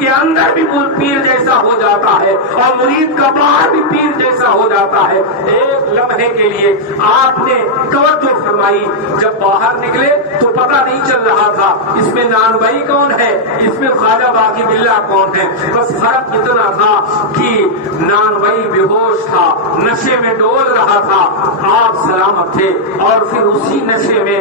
کے اندر بھی پیر جیسا ہو جاتا ہے اور مرید کا باہر بھی پیر جیسا ہو جاتا ہے۔ ایک لمحے کے لیے آپ نے توجہ فرمائی، جب باہر نکلے تو پتہ نہیں چل رہا تھا اس میں نانوئی کون ہے، اس میں خواجہ باقی باللہ کون ہے، بس فرق اتنا تھا کہ نانوئی بے ہوش تھا، نشے میں ڈول رہا تھا، آپ سلامت تھے، اور پھر اسی نشے میں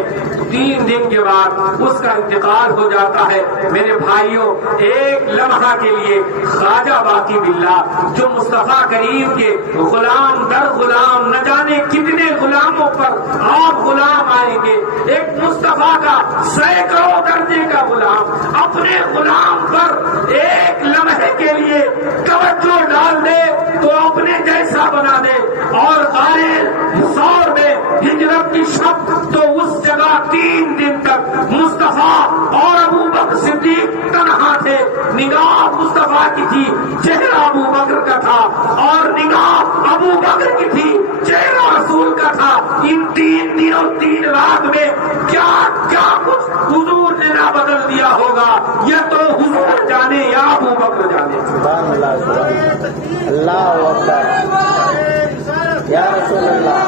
3 دن کے بعد اس کا انتقال ہو جاتا ہے۔ میرے بھائیوں، ایک لمحہ کے لیے خواجہ باقی باللہ جو مصطفیٰ کریم کے غلام در غلام، نہ جانے کتنے غلاموں پر آپ غلام آئیں گے، ایک مصطفیٰ کا سینکڑوں درجے کا غلام اپنے غلام پر ایک لمحے کے لیے توجہ ڈال دے تو اپنے جیسا بنا دے، اور غائر سور میں ہجرت کی شب تو اس جگہ 3 دن تک مصطفیٰ اور ابو بکر صدیق تنہا تھے، نگاہ مصطفیٰ کی تھی، چہرہ ابو بکر کا تھا، اور نگاہ ابو بکر کی تھی، چہرہ رسول کا تھا۔ ان 3 دنوں 3 رات میں کیا کیا کچھ حضور نے نہ بدل دیا ہوگا، یہ تو حضور جانے یا ابو بکر جانے۔ سبحان اللہ، سبحان اللہ اکبر، یا رسول اللہ،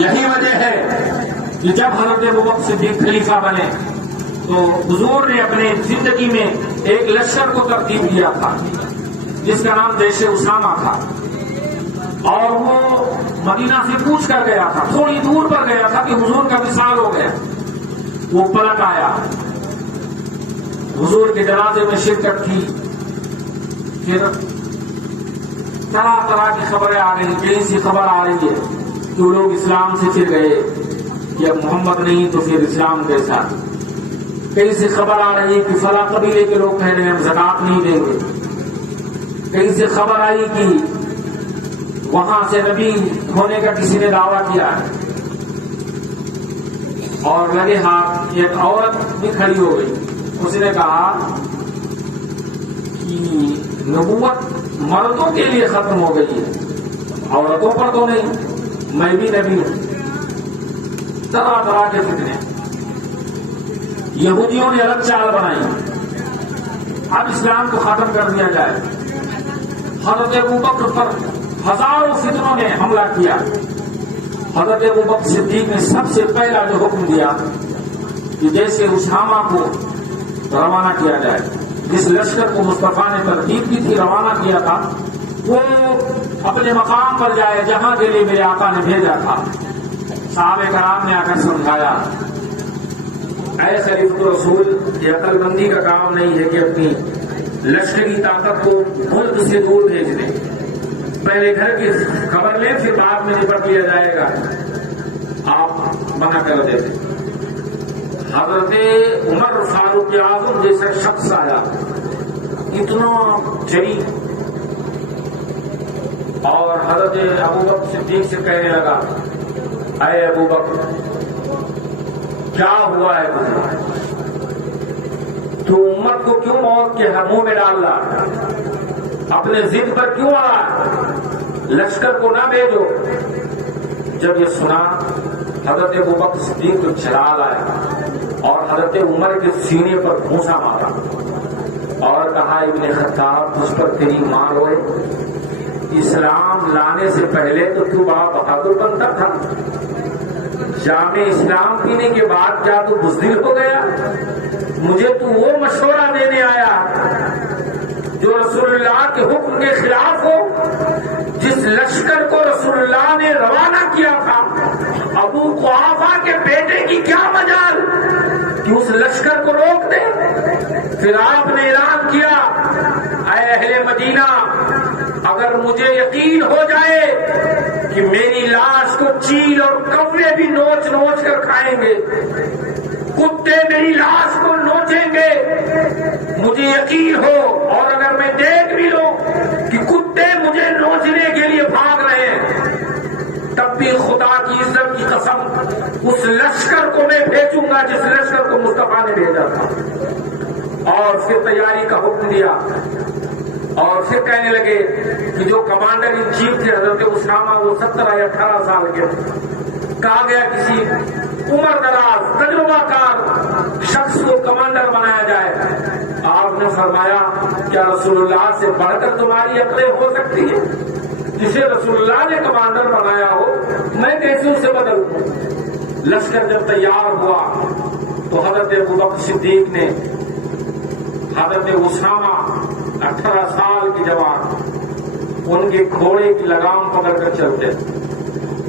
یہی وجہ ہے کہ جب حضرت ابوبکر صدیق خلیفہ بنے تو حضور نے اپنے زندگی میں ایک لشکر کو ترتیب دیا تھا جس کا نام جیش اسامہ تھا، اور وہ مدینہ سے پوچھ کر گیا تھا، تھوڑی دور پر گیا تھا کہ حضور کا وصال ہو گیا۔ وہ پلٹ آیا، حضور کے جنازے میں شرکت کی، پھر طرح طرح کی خبریں آ رہی، کہیں سی خبر آ رہی ہے کہ وہ لوگ اسلام سے پھر گئے، کہ اب محمد نہیں تو پھر اسلام کیسا، کہیں سے خبر آ رہی ہے کہ فلاں قبیلے کے لوگ کہہ رہے ہیں ہم زکات نہیں دیں گے، کہیں سے خبر آئی کہ وہاں سے نبی ہونے کا کسی نے دعویٰ کیا ہے، اور لگے ہاتھ ایک عورت بھی کھڑی ہو گئی، اس نے کہا کہ نبوت مردوں کے لیے ختم ہو گئی ہے، عورتوں پر تو نہیں، میں بھی نبی ہوں۔ طرح طرح کے فتنے، یہودیوں نے الگ چال بنائی، اب اسلام کو ختم کر دیا جائے۔ حضرت ابوبکر پر ہزاروں فتنوں نے حملہ کیا۔ حضرت ابوبکر صدیق نے سب سے پہلا جو حکم دیا کہ جیسے اسامہ کو روانہ کیا جائے، جس لشکر کو مصطفیٰ نے ترتیب کی تھی روانہ کیا تھا، وہ اپنے مقام پر جائے جہاں کے لیے میرے آقا نے بھیجا تھا۔ صحابہ کرام نے آ کر سمجھایا، اے خلیفۃ الرسول، یہ عقل مندی کا کام نہیں ہے کہ اپنی لشکری طاقت کو ملک سے دور بھیج دیں، پہلے گھر کی خبر لیں پھر بعد میں نپٹ لیا جائے گا۔ آپ منع کر دیتے۔ حضرت عمر فاروق اعظم جیسا شخص آیا، اتنا جری، اور حضرت ابوبکر صدیق سے کہنے لگا، اے ابوبکر، کیا ہوا ہے تو امت کو کیوں موت کے منہ میں ڈال رہا، اپنے ضد پر کیوں آ، لشکر کو نہ بھیجو۔ جب یہ سنا حضرت ابوبکر صدیق کو چھلال آیا اور حضرت عمر کے سینے پر گھونسا مارا اور کہا، ابن خطاب، تجھ پر تیری ماں روئے، اسلام لانے سے پہلے تو بڑا بہادر بنتا تھا، جام اسلام پینے کے بعد کیا تو بزدل ہو گیا؟ مجھے تو وہ مشورہ دینے آیا جو رسول اللہ کے حکم کے خلاف ہو؟ جس لشکر کو رسول اللہ نے روانہ کیا تھا، ابو قحافہ کے بیٹے کی کیا مجال کہ اس لشکر کو روک دے؟ پھر آپ نے اعلان کیا، اے اہل مدینہ، اگر مجھے یقین ہو جائے کہ میری لاش کو چیل اور کوے بھی نوچ نوچ کر کھائیں گے، کتے میری لاش کو نوچیں گے، مجھے یقین ہو، اور اگر میں دیکھ بھی لوں کہ کتے مجھے نوچنے کے لیے بھاگ رہے ہیں، تب بھی خدا کی عزت کی قسم اس لشکر کو میں بھیجوں گا جس لشکر کو مصطفیٰ نے بھیجا تھا۔ اور پھر تیاری کا حکم دیا، اور پھر کہنے لگے کہ جو کمانڈر ان چیف تھے حضرت اسامہ وہ 17 یا 18 سال کے تھے، کہا گیا کسی عمر دراز تجربہ کار شخص کو کمانڈر بنایا جائے۔ آپ نے فرمایا کیا رسول اللہ سے بڑھ کر تمہاری عقلیں ہو سکتی ہیں؟ جسے رسول اللہ نے کمانڈر بنایا ہو میں کیسے اسے بدل دوں؟ لشکر جب تیار ہوا تو حضرت ابوبکر صدیق نے حضرت اسامہ 18 سال کے جوان ان کے گھوڑے کی لگام پکڑ کر چلتے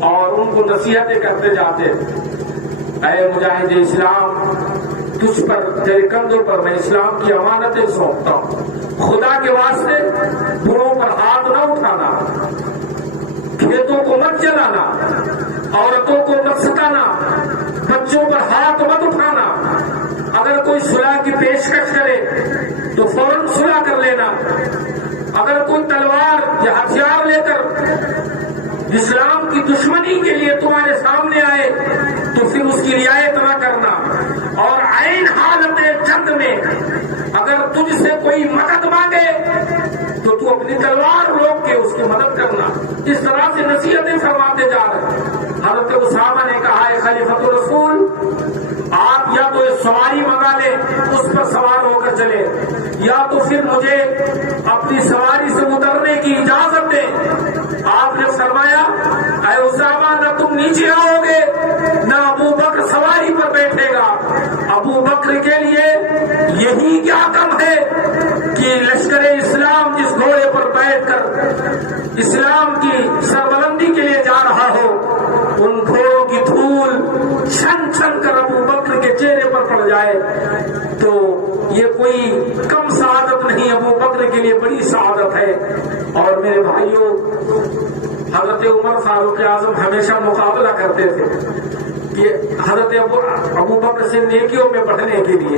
اور ان کو نصیحتیں کرتے جاتے، اے مجاہد اسلام، تجھ پر تیرے کندھوں پر میں اسلام کی امانتیں سونپتا ہوں، خدا کے واسطے بڑوں پر ہاتھ نہ اٹھانا، کھیتوں کو مت جلانا، عورتوں کو مت ستانا، بچوں پر ہاتھ مت اٹھانا، اگر کوئی صلح کی پیشکش کرے تو فوراً صلح کر لینا، اگر کوئی تلوار یا ہتھیار لے کر اسلام کی دشمنی کے لیے تمہارے سامنے آئے تو پھر اس کی رعایت نہ کرنا، اور عین حالت جنگ میں اگر تجھ سے کوئی مدد مانگے تو تو اپنی تلوار روک کے اس کی مدد کرنا۔ اس طرح سے نصیحتیں فرماتے جا رہے۔ حضرت اسامہ نے کہا ہے خلیفۃ الرسول، آپ یا تو سواری منگا لیں اس پر سوار ہو کر چلے، یا تو پھر مجھے اپنی سواری سے اترنے کی اجازت دیں۔ آپ نے فرمایا اے اسامہ، نہ تم نیچے آؤ گے نہ ابو بکر سواری پر بیٹھے گا۔ ابو بکر کے لیے یہی کیا کم ہے کہ لشکر اسلام جس گھوڑے پر بیٹھ کر اسلام کی سربلندی کے لیے جا رہا ہو، ان گھوڑوں کی دھول چھن چھن کر ابو بکر کے چہرے پر پڑ جائے تو یہ کوئی کم سعادت نہیں، ابو بکر کے لیے بڑی سعادت ہے۔ اور میرے بھائیوں، حضرت عمر فاروق اعظم ہمیشہ مقابلہ کرتے تھے کہ حضرت ابو بکر سے نیکیوں میں بڑھنے کے لیے۔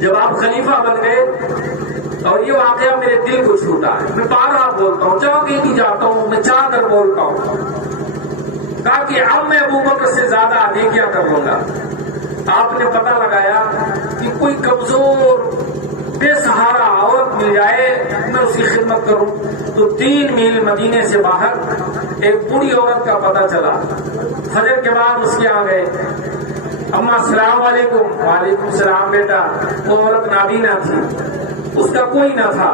جب آپ خلیفہ بن گئے اور یہ واقعہ میرے دل کو چھوٹا ہے، میں بارہا بولتا ہوں، جہاں کہیں بھی جاتا ہوں میں چاہ کر بولتا ہوں، کہا کہ اب میں ابو بکر سے زیادہ نیکیاں کر لوں گا۔ آپ نے پتہ لگایا کہ کوئی کمزور بے سہارا عورت مل جائے میں اس کی خدمت کروں، تو 3 میل مدینے سے باہر ایک بوڑھی عورت کا پتہ چلا۔ فجر کے بعد اس کے یہاں گئے، اماں السلام علیکم۔ وعلیکم السلام بیٹا۔ وہ عورت نابینا تھی، اس کا کوئی نہ تھا۔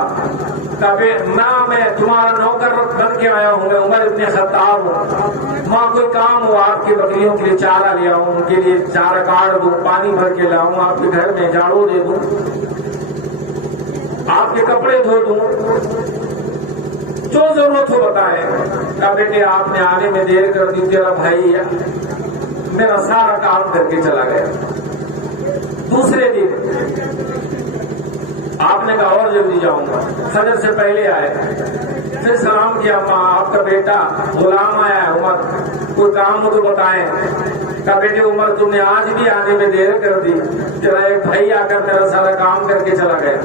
نہ میں تمہارا نوکر بن کے آیا ہوں، میں عمر ابن خطاب ہوں، ماں کوئی کام ہو آپ کی بکریوں کے لیے چارہ لے آؤں، ان کے لیے چارہ کاٹ دوں، پانی بھر کے لاؤں، آپ کے گھر میں جھاڑو دے دوں، آپ کے کپڑے دھو دوں، جو ضرورت ہو بتائیں۔ کہا بیٹے آپ نے آنے میں دیر کر دی، تیرا بھائی میرا سارا کام کر کے چلا گیا۔ دوسرے دن آپ نے کہا اور جلدی جاؤں گا، فجر سے پہلے آئے، پھر سلام کیا، ماں آپ کا بیٹا غلام آیا ہے عمر، کوئی کام ہو تو بتائیں۔ کہا بیٹے عمر تم نے آج بھی آنے میں دیر کر دی، تیرا ایک بھائی آ کر میرا سارا کام کر کے چلا گیا۔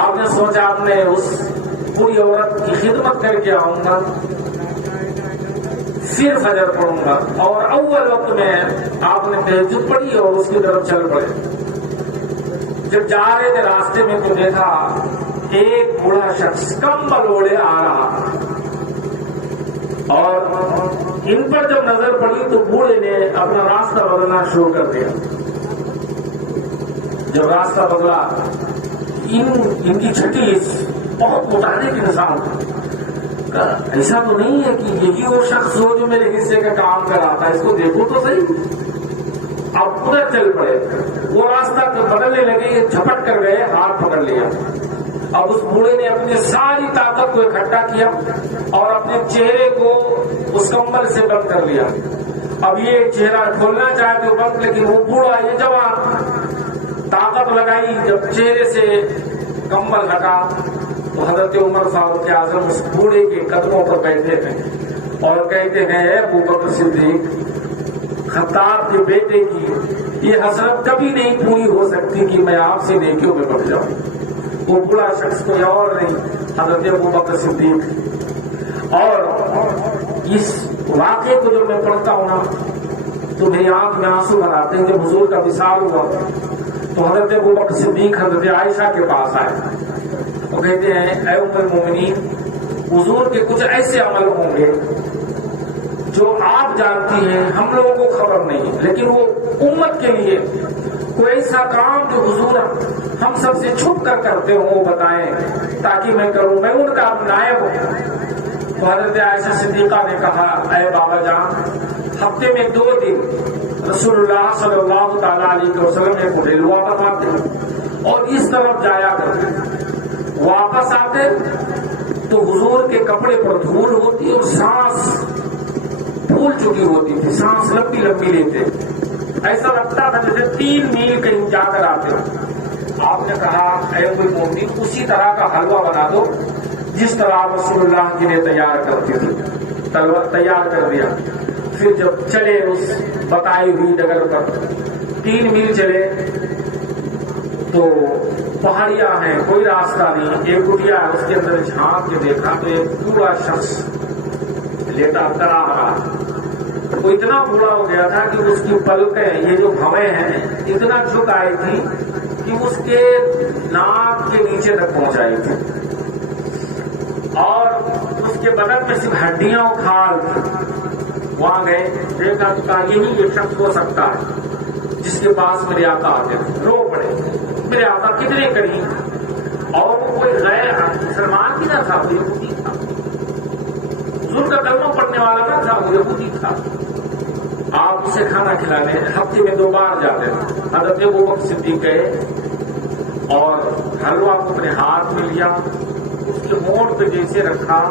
آپ نے سوچا آپ نے اس بری عورت کی خدمت کر کے آؤں گا، پھر فجر پڑھوں گا، اور اول وقت میں آپ نے تہجد پڑھی اور اس کی طرف چل پڑے۔ جب جا رہے تھے راستے میں تو دیکھا ایک بوڑھا شخص کمبل اوڑھے آ رہا، اور ان پر جب نظر پڑی تو بوڑھے نے اپنا راستہ بدلنا شروع کر دیا۔ جب راستہ بدلا، ان کی چھٹی بہت متعلق انسان تھا، ایسا تو نہیں ہے کہ یہی وہ شخص ہو جو میرے حصے کا کام کر رہا تھا، اس کو دیکھو تو صحیح۔ اب ادھر چل پڑے، وہ راستہ بدلنے لگے، یہ جھپٹ کر گئے، ہاتھ پکڑ لیا۔ اب اس بوڑھے نے اپنی ساری طاقت کو اکٹھا کیا اور اپنے چہرے کو اس کمبل سے بند کر لیا۔ اب یہ چہرہ کھولنا چاہے تو بند، لیکن وہ بوڑھا یہ جوان طاقت لگائی، جب چہرے سے کمبل ہٹا تو حضرت عمر فاروق اعظم اس بوڑھے کے قدموں پر بیٹھے ہیں اور کہتے ہیں اے ابو بکر صدیق، خطاب کے بیٹے کی یہ حسرت کبھی نہیں پوری ہو سکتی کہ میں آپ سے نیکیوں میں بڑھ جاؤں۔ وہ بڑا شخص کوئی اور نہیں، حضرت ابو بکر صدیق۔ اور اس واقعے کو جب میں پڑھتا ہوں نا تو میری آنکھ میں آنسو بھر آتے ہیں۔ جب حضور کا وصال ہوا تو حضرت ابو بکر صدیق حضرت عائشہ کے پاس آئے وہ کہتے ہیں اے ام المومنین حضور کے کچھ ایسے عمل ہوں گے جو آپ جانتی ہیں ہم لوگوں کو خبر نہیں، لیکن وہ امت کے لیے کوئی ایسا کام جو حضور ہم سب سے چھپ کر کرتے ہوں وہ بتائیں تاکہ میں کروں، میں ان کا نائب ہوں۔ تو حضرت عائشہ صدیقہ نے کہا اے بابا جان ہفتے میں 2 دن رسول اللہ صلی اللہ تعالیٰ علیہ وسلم ایک ریلوا بناتے اور اس طرف جایا کرتے، واپس آتے تو حضور کے کپڑے پر دھول ہوتی اور سانس پھول چکی ہوتی تھی، سانس لمبی لمبی لیتے، ایسا لگتا تھا جیسے 3 میل کہیں جا کر آتے۔ آپ نے کہا اے ام المومنین اسی طرح کا حلوہ بنا دو جس طرح آپ رسول اللہ کے لیے تیار کرتے تھے، تیار کر دیا۔ پھر جب چلے اس بتائی ہوئی ڈگر پر 3 میل چلے تو پہاڑیاں ہیں، کوئی راستہ نہیں، ایک کٹیا اس کے اندر جھانک کے دیکھا تو ایک پورا شخص لیٹا ترا رہا، وہ اتنا بوڑھا ہو گیا تھا کہ اس کی پلکیں یہ جو بھویں ہیں اتنا جھک آئی تھی کہ اس کے ناک کے نیچے تک پہنچ آئی تھی اور اس کے بدن میں صرف ہڈیاں اکھاڑ تھی۔ وہاں گئے دیکھا تو کہا یہی یہ شخص ہو سکتا ہے جس کے پاس میرے آقا آتے تھے۔ رو پڑے میرے آقا کتنے قریب، اور وہ کوئی غیر مسلمان بھی نہ تھا، وہ یہودی تھا، حضور کا کلمہ پڑھنے والا نہ تھا، وہ یہودی تھا۔ آپ اسے کھانا کھلانے ہفتے میں 2 بار جاتے تھے۔ حضرت ابوبکر صدیق گئے اور حلوہ کو اپنے ہاتھ میں لیا، اس کے ہونٹ پہ جیسے رکھا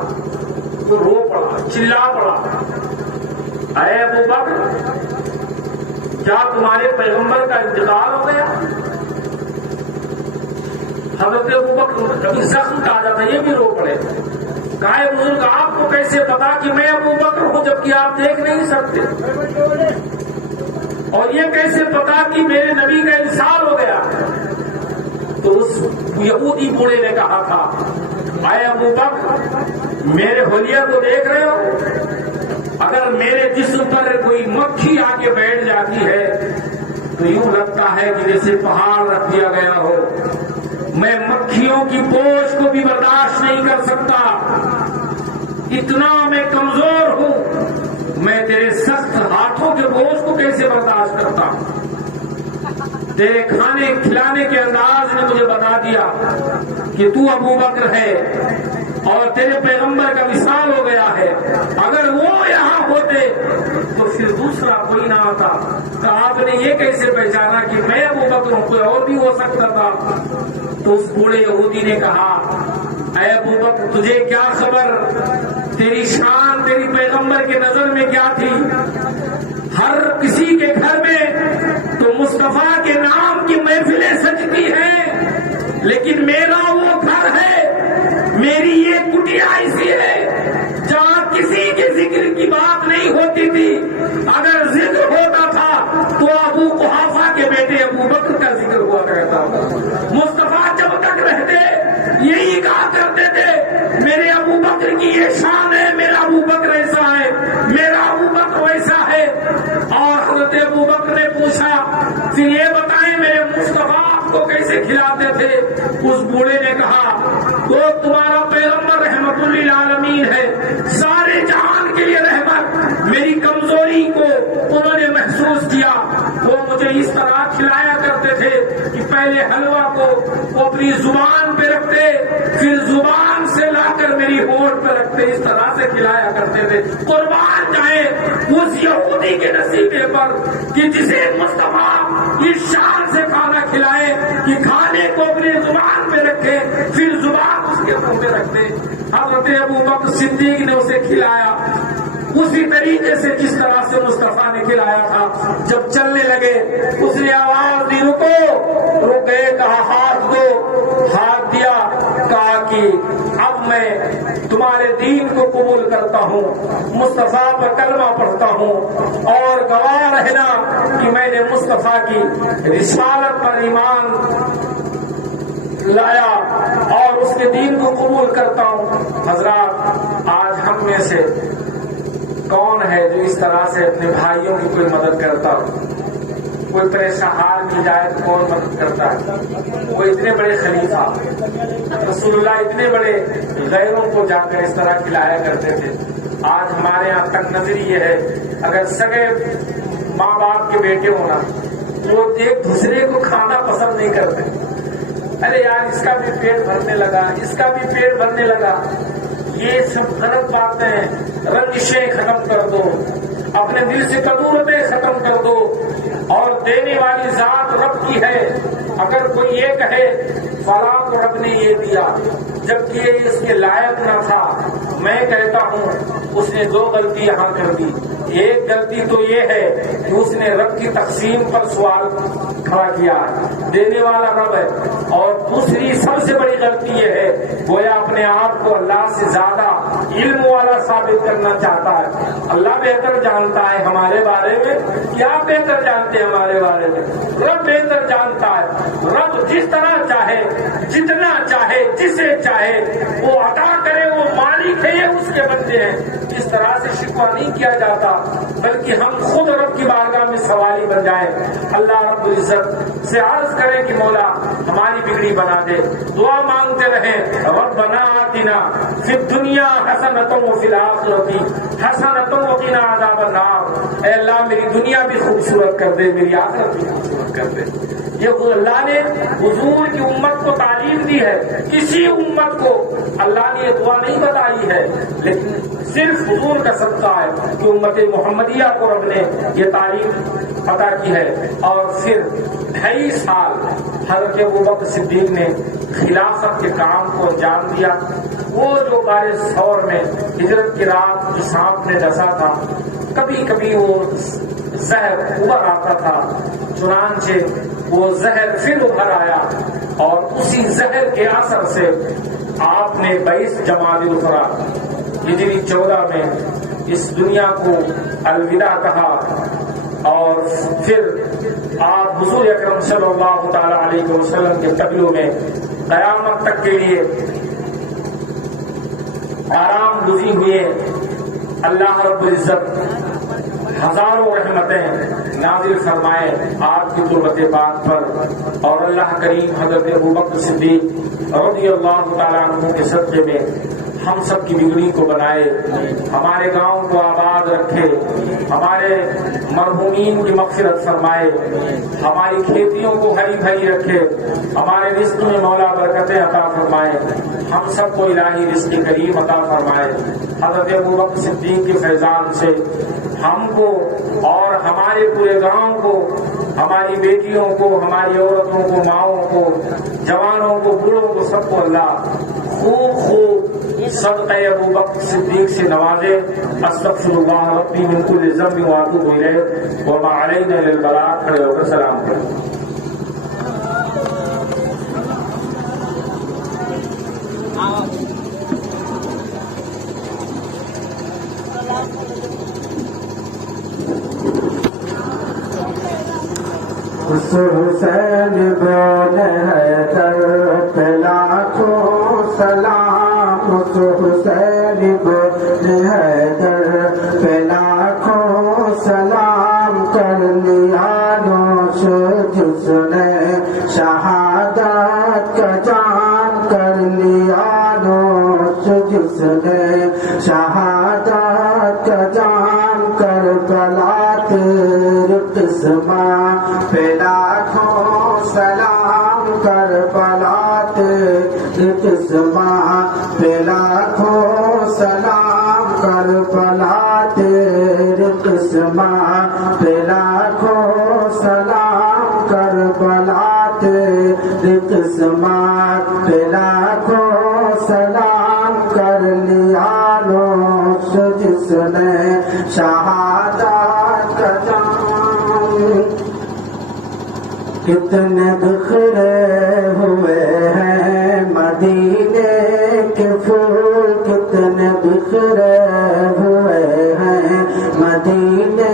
تو رو پڑا، چلا پڑا اے ابوبکر کیا تمہارے پیغمبر کا انتقال ہو گیا؟ حضرت ابوبکر کبھی زخم تازہ تھا یہ بھی رو پڑے۔ کہا بزرگ آپ کو کیسے پتا کہ میں ابوبکر ہوں جبکہ آپ دیکھ نہیں سکتے، اور یہ کیسے پتا کہ میرے نبی کا انصال ہو گیا؟ تو اس یہودی بوڑھے نے کہا تھا اے ابوبکر میرے حلیہ کو دیکھ رہے ہو؟ اگر میرے جسم پر کوئی مکھی آ کے بیٹھ جاتی ہے تو یوں لگتا ہے کہ جیسے پہاڑ رکھ دیا گیا ہو، میں مکھیوں کی پوچھ کو بھی برداشت نہیں کر سکتا، اتنا میں کمزور ہوں، میں تیرے سخت ہاتھوں کے بوجھ کو کیسے برداشت کرتا ہوں؟ تیرے کھانے کھلانے کے انداز نے مجھے بتا دیا کہ تو ابوبکر ہے اور تیرے پیغمبر کا وصال ہو گیا ہے، اگر وہ یہاں ہوتے تو پھر دوسرا کوئی نہ آتا۔ تو آپ نے یہ کیسے پہچانا کہ میں ابوبکر ہوں، کوئی اور بھی ہو سکتا تھا؟ تو اس بوڑھے یہودی نے کہا اے ابوبکر تجھے کیا خبر، تیری شان تیری پیغمبر کے نظر میں کیا تھی؟ ہر کسی کے گھر میں تو مصطفیٰ کے نام کی محفلیں سجتی ہیں، لیکن میرا وہ گھر ہے، میری یہ کٹیا ایسی ہے جہاں کسی کے ذکر کی بات نہیں ہوتی تھی، اگر ذکر ہوتا تھا تو ابو قحافہ کے بیٹے ابوبکر کا ذکر ہوا کرتا تھا۔ مصطفیٰ جب تک رہتے یہی کہا کرتے تھے میرے ابوبکر کی یہ شان ہے، میرا ابوبکر ایسا ہے، میرا ابوبکر ویسا ہے۔ اور حضرت ابوبکر نے پوچھا پھر یہ بتائیں میرے مصطفیٰ آپ کو کیسے کھلاتے تھے؟ اس بوڑھے نے کہا تو تمہارا پیغمبر رحمت للعالمین ہے، سارے جہان کے لیے رحمت، میری کمزوری کو انہوں نے محسوس کیا، وہ مجھے اس طرح کھلایا کرتے تھے کہ پہلے حلوہ کو وہ اپنی زبان پہ رکھتے، پھر زبان سے لا کر میری ہونٹ پہ رکھتے، اس طرح سے کھلایا کرتے تھے۔ قربان جائے اس یہودی کے نصیبے پر کہ جسے مصطفیٰ اس شان سے کھانا کھلائے کہ کھانے کو اپنی زبان پہ رکھے پھر زبان اس کے منہ پہ رکھتے۔ حضرت ابوبکر صدیق نے اسے کھلایا اسی طریقے سے جس طرح سے مصطفیٰ نے کھلایا تھا۔ جب چلنے لگے اس نے آواز دی رکو، رک گئے، کہا ہاتھ دو، ہاتھ دیا، کہا کہ اب میں تمہارے دین کو قبول کرتا ہوں، مصطفیٰ پر کلمہ پڑھتا ہوں، اور گواہ رہنا کہ میں نے مصطفیٰ کی رسالت پر ایمان لایا اور اس کے دین کو قبول کرتا ہوں۔ حضرات آج ہم میں سے کون ہے جو اس طرح سے اپنے بھائیوں کی کوئی مدد کرتا ہو؟ کوئی پریشان مل جائے تو کون مدد کرتا ہے؟ وہ اتنے بڑے خلیفہ رسول اللہ اتنے بڑے غیروں کو جا کر اس طرح کھلایا کرتے تھے. آج ہمارے یہاں تک نظری یہ ہے اگر سگے ماں باپ کے بیٹے ہونا وہ ایک دوسرے کو کھانا پسند نہیں کرتے. ارے یار اس کا بھی پیٹ بھرنے لگا, اس کا بھی پیٹ بھرنے لگا. یہ سب غلط باتیں ہیں. رنجشیں ختم کر دو, اپنے دل سے کدورتیں ختم کر دو, اور دینے والی ذات رب کی ہے. اگر کوئی یہ کہے فلاں کو رب نے یہ دیا جبکہ یہ اس کے لائق نہ تھا, میں کہتا ہوں اس نے دو غلطی یہاں کر دی. ایک غلطی تو یہ ہے کہ اس نے رب کی تقسیم پر سوال کھڑا کیا ہے, دینے والا رب ہے. اور دوسری سب سے بڑی غلطی یہ ہے گویا اپنے آپ کو اللہ سے زیادہ علم والا ثابت کرنا چاہتا ہے. اللہ بہتر جانتا ہے ہمارے بارے میں, کیا بہتر جانتے ہیں ہمارے بارے میں؟ رب بہتر جانتا ہے. رب جس طرح چاہے, جتنا چاہے, جسے چاہے وہ عطا کرے. وہ مالک ہے, یہ اس کے بندے ہیں. اس طرح سے شکوہ نہیں کیا جاتا بلکہ ہم خود رب کی بارگاہ میں سوالی بن جائیں. اللہ رب العزت سے عرض کریں کہ مولا ہماری بگڑی بنا دے. دعا مانگتے رہیں ربنا آتنا فی الدنیا حسنۃ وفی الآخرۃ حسنۃ وقنا عذاب النار. اے اللہ میری دنیا بھی خوبصورت کر دے, میری آخرت بھی خوبصورت کر دے. یہ اللہ نے حضور کی امت کو تعلیم دی ہے. کسی امت کو اللہ نے یہ دعا نہیں بتائی ہے, لیکن صرف حضور کا صدقہ ہے کہ امت محمدیہ کو رب نے یہ تعلیم عطا کی ہے. اور پھر 2.5 سال حضرت ابوبکر صدیق نے خلافت کے کام کو انجام دیا. وہ جو بارش ثور میں ہجرت کی رات جو سانپ نے ڈسا تھا, کبھی کبھی وہ زہر ابھر آتا تھا, چنانچہ وہ زہر پھر ابھر آیا اور اسی زہر کے اثر سے آپ نے 22 جمادی الاخری ہجری 14 میں اس دنیا کو الوداع کہا. اور پھر آپ حضور اکرم صلی اللہ تعالی علیہ وسلم کے قبلوں میں قیامت تک کے لیے آرام گزین ہوئے. اللہ رب العزت ہزاروں رحمتیں نازل فرمائے آپ کی تربت پاک پر. اور اللہ کریم حضرت ابوبکر صدیق رضی اللہ تعالیٰ عنہ کے صدقے میں ہم سب کی بگڑی کو بنائے, ہمارے گاؤں کو آباد رکھے, ہمارے مرحومین کی مغفرت فرمائے, ہماری کھیتیوں کو ہری بھری رکھے, ہمارے رزق میں مولا برکتیں عطا فرمائے, ہم سب کو الہی رزق کریم عطا فرمائے. حضرت ابوبکر صدیق کے فیضان سے ہم کو اور ہمارے پورے گاؤں کو, ہماری بیٹیوں کو, ہماری عورتوں کو, ماؤں کو, جوانوں کو, بوڑھوں کو, سب کو اللہ خوب صدقہ ابوبکر صدیق سے نوازے. استغفر اللہ ربی من کل ذنب واتوب الیہ وما علینا الا البلاغ. کھڑے ہو کر سلام کریں. حسین بن حیدر پہ لاکھوں سلام, حسین بن حیدر پہ لاکھوں سلام. کر لیا نوش جس نے شہادت کا جام, کر لیا نوش جس نے شہادت کا جام. کربلا تیری قسمت پہ لاکھوں سلام, کربلا تیری قسمت پہ لاکھوں سلام, کربلا تیری قسمت پہ لاکھوں سلام, کربلا تیری قسمت پہ لاکھوں سلام. کر لیا نوش جس نے شہادت کا جام. کتنے بکھرے ہوئے ہیں مدینے کے پھول, کتنے بکھرے ہوئے ہیں مدینے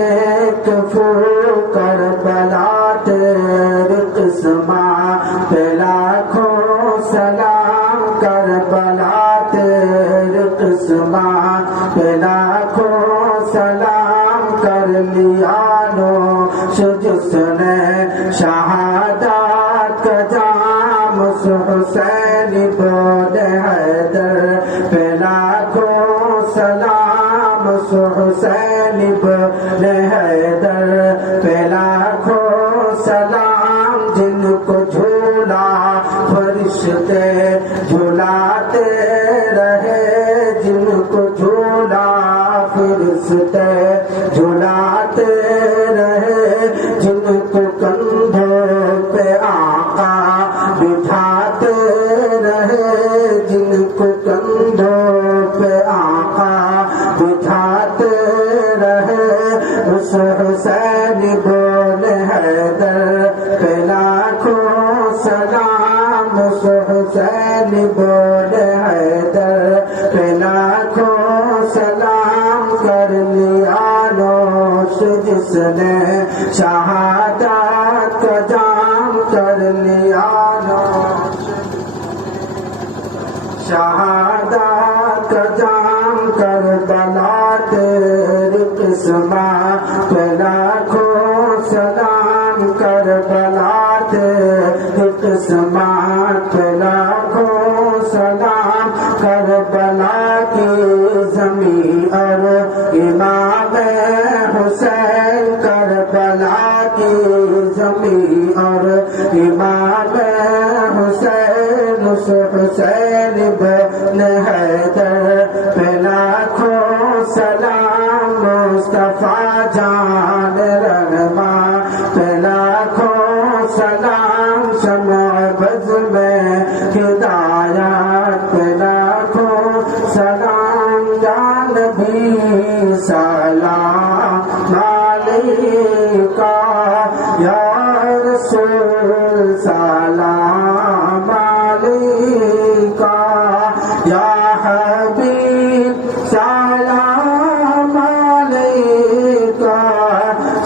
کے پھول. کربلا تیری قسمت پہ لاکھوں سلام, کربلا تیری قسمت پہ لاکھوں سلام. کر لیا نوش جس نے اس حسین ابن حیدر پہ لاکھوں سلام، اس حسین ابن حیدر پہ لاکھوں سلام، جن کو جھولا فرشتے جھولاتے رہے، جن کو جھولا فرشتے جھولاتے رہے، جن کو کندھوں پہ آقا بٹھاتے رہے، جن کو کندھوں پہ آقا بٹھاتے رہے، اس حسین ابن حیدر پہ لاکھوں سلام، اس حسین ابن حیدر پہ لاکھوں سلام، کر لیا نوش جس نے شہادت کا جام، کر لیا نوش شہادت کا جام، کربلا تیری قسمت پہ لاکھوں سلام، کربلا تیری قسمت پہ لاکھوں سلام، کربلا کی زمین اور امام حسین، کربلا کی زمین اور امام حسین، اس حسین ابن حیدر پہ لاکھوں سلام، مصطفیٰ جان رہنما پہ لاکھوں سلام، شمع بز میں ہدایت پہ لاکھوں سلام، یا نبی سلام علیکہ، یا رسول سلام علیکہ، یا حبیب سلام علیکہ،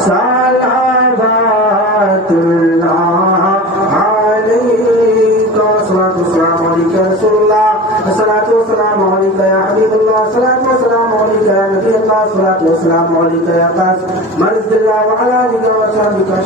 صلوات اللہ علیکہ، الصلاۃ والسلام علیکہ یا رسول اللہ، الصلاۃ والسلام علیکہ یا حبیب اللہ، الصلاۃ والسلام علیکہ یا نبی اللہ، الصلاۃ والسلام علیکہ یا قاسم مرض اللہ وعلی آلہ وصحبہ۔